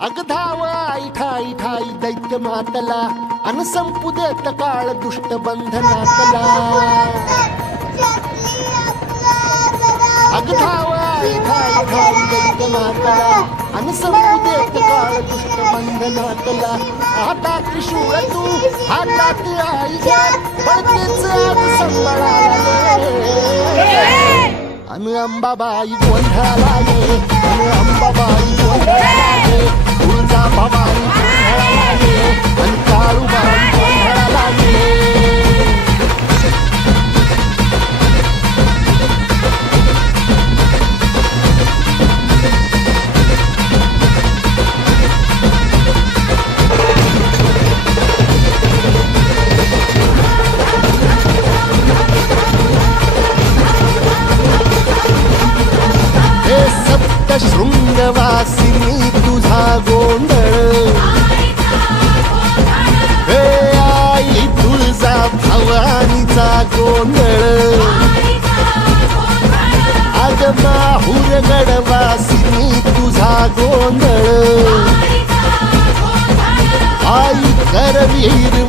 अगधाव आई ठाई ठाई दैत्य मातला अन संपू देत काळ दुष्ट बंधनातला अगधाव आई ठाई ठाई दैत्य मातला अन संपू देत काळ दुष्ट बंधनातला आता त्रिशूळ तू हातात आई घे बळतेच आज संबळाले अन अंबाबाई गोंधळाला ये अन अंबाबाई गोंधळाला ये तुळजा भवानी गोंधळाला ये अन काळूबाई गोंधळाला ये शृंगवासिनी तुझा गोंधळ हे आई तुळजा भवानीचा गोंधळ अग माहूर गडवासिनी तुझा गोंधळ आई करवीर